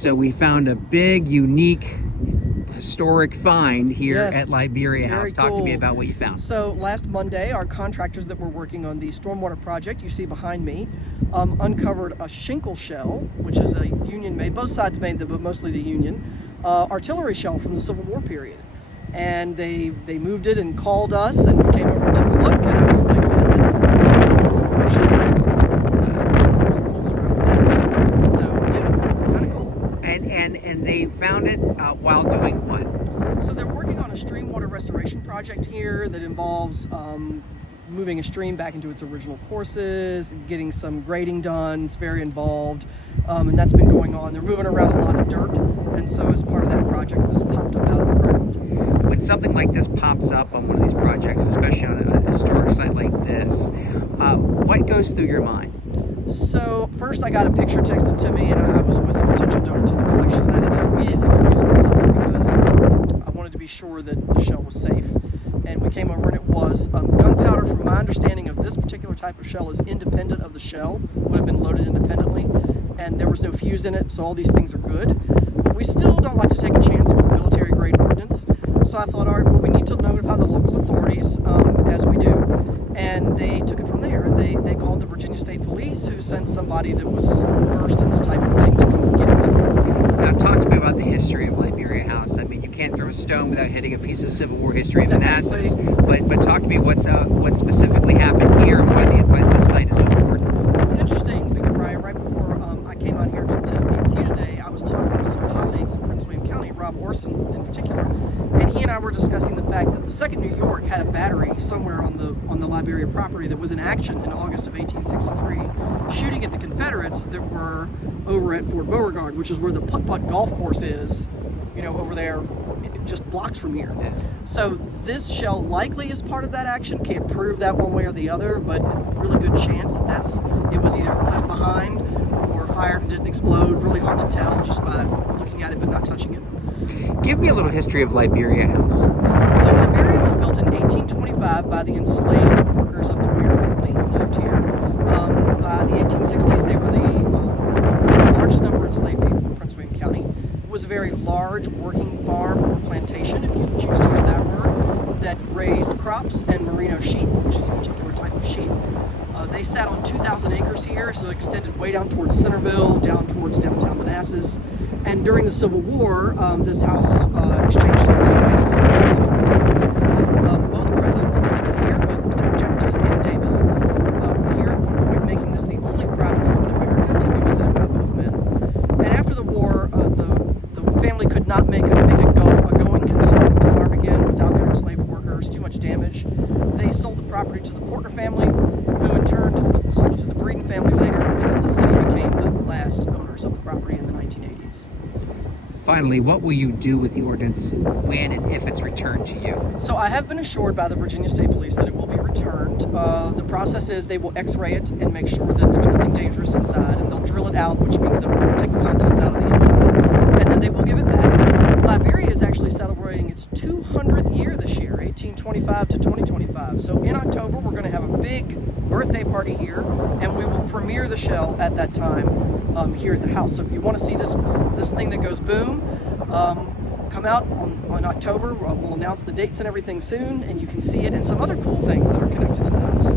So we found a big, unique, historic find here at Liberia House. Talk to me about what you found. So last Monday, our contractors that were working on the stormwater project, you see behind me, uncovered a shinkle shell, which is a Union-made, both sides made them, but mostly the Union, artillery shell from the Civil War period. And they moved it and called us, and we came over and took a look, and I was like, yeah, that's a Civil War shell. Let's not be fooling around with that. So yeah, kind of cool. And they found it while doing what? So they're working on a stream water restoration project here that involves moving a stream back into its original courses, getting some grading done. It's very involved, and that's been going on. They're moving around a lot of dirt, and so as part of that project, this popped up out of the ground. When something like this pops up on one of these projects, especially on a historic site like this, what goes through your mind? So first I got a picture texted to me, and I was with a potential donor to the collection, and I had to immediately excuse myself because I wanted to be sure that the shell was safe. And we came over and it was. Gunpowder, from my understanding of this particular type of shell, is independent of the shell, would have been loaded independently, and there was no fuse in it, so all these things are good. But we still don't like to take a chance with military grade ordnance, so I thought, all right, well, we need to notify the local authorities, as we do, and they took it from there. They called the Virginia State Police, who sent somebody that was versed in this type of thing to come and get it. Now talk to me about the history of Liberia House. I mean, you can't throw a stone without hitting a piece of Civil War history in Manassas, but talk to me what specifically happened here and why this site is so important. It's interesting, right before I came on here to meet with you today, I was talking with some colleagues in Prince William County, Rob Orson in particular, and he and I were discussing the fact that the 2nd New York had a battery somewhere on the Liberia property that was in action in August of 1863, shooting at the Confederates that were over at Fort Beauregard, which is where the putt-putt golf course is, over there, just blocks from here. So this shell likely is part of that action. Can't prove that one way or the other, but really good chance that it was either left behind or fired and didn't explode. Really hard to tell just by looking at it but not touching it. Give me a little history of Liberia House. So Liberia was built in 1825 by the enslaved workers of the Weir family who lived here. By the 1860s, they were the largest number of enslaved people in Prince William County. It was a very large working farm or plantation, if you choose to use that word, that raised crops and merino sheep, which is a particular type of sheep. They sat on 2,000 acres here, so it extended way down towards Centerville, down towards downtown Manassas. And during the Civil War, this house exchanged hands twice. Both presidents visited here, both Jefferson and Davis were here at one point, making this the only private home in America to be visited by both men. And after the war, the family could not make a going concern with the farm again without their enslaved workers. Too much damage. They sold the property to the Porter family, who in turn sold it to the Breeden family later, and then the city became the last owners of the property in the 1980s. Finally, what will you do with the ordinance when and if it's returned to you? So I have been assured by the Virginia State Police that it will be returned. The process is they will x-ray it and make sure that there's nothing dangerous inside, and they'll drill it out, which means they'll take the contents out of the inside, and then they will give it back. Liberia is actually celebrating its 200th year this year, 1825 to 2025. So in October, we're going to have a big birthday party here, and we will premiere the shell at that time here at the house. So if you want to see this thing that goes boom, come out on October. We'll announce the dates and everything soon, and you can see it and some other cool things that are connected to the house.